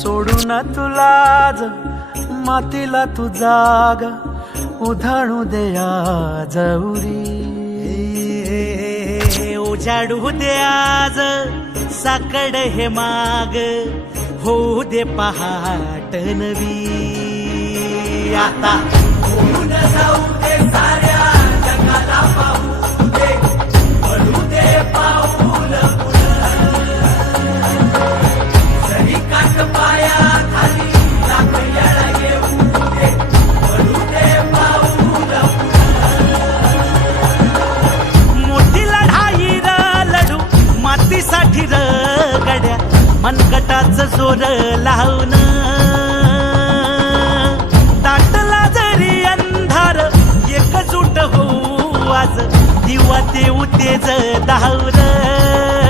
सोडून तुलाज मातीला तू जाग उधाणू दे आज उरी उजाडू दे आज साकड हे माग होऊ दे पहाट नवी आता होऊन जाऊ दे साऱ्या जगाला पाहू दे पडू दे पाऊल जरी काट पाया खाली लाख येळा येऊ दे पडू दे पाऊल मोठी लढाई र लढू मातीसाठी र गड्या मनगटाचं जोर लावून दाटला जरी अंधार एकजूट होऊ आज दिवा देऊ तेज धावलं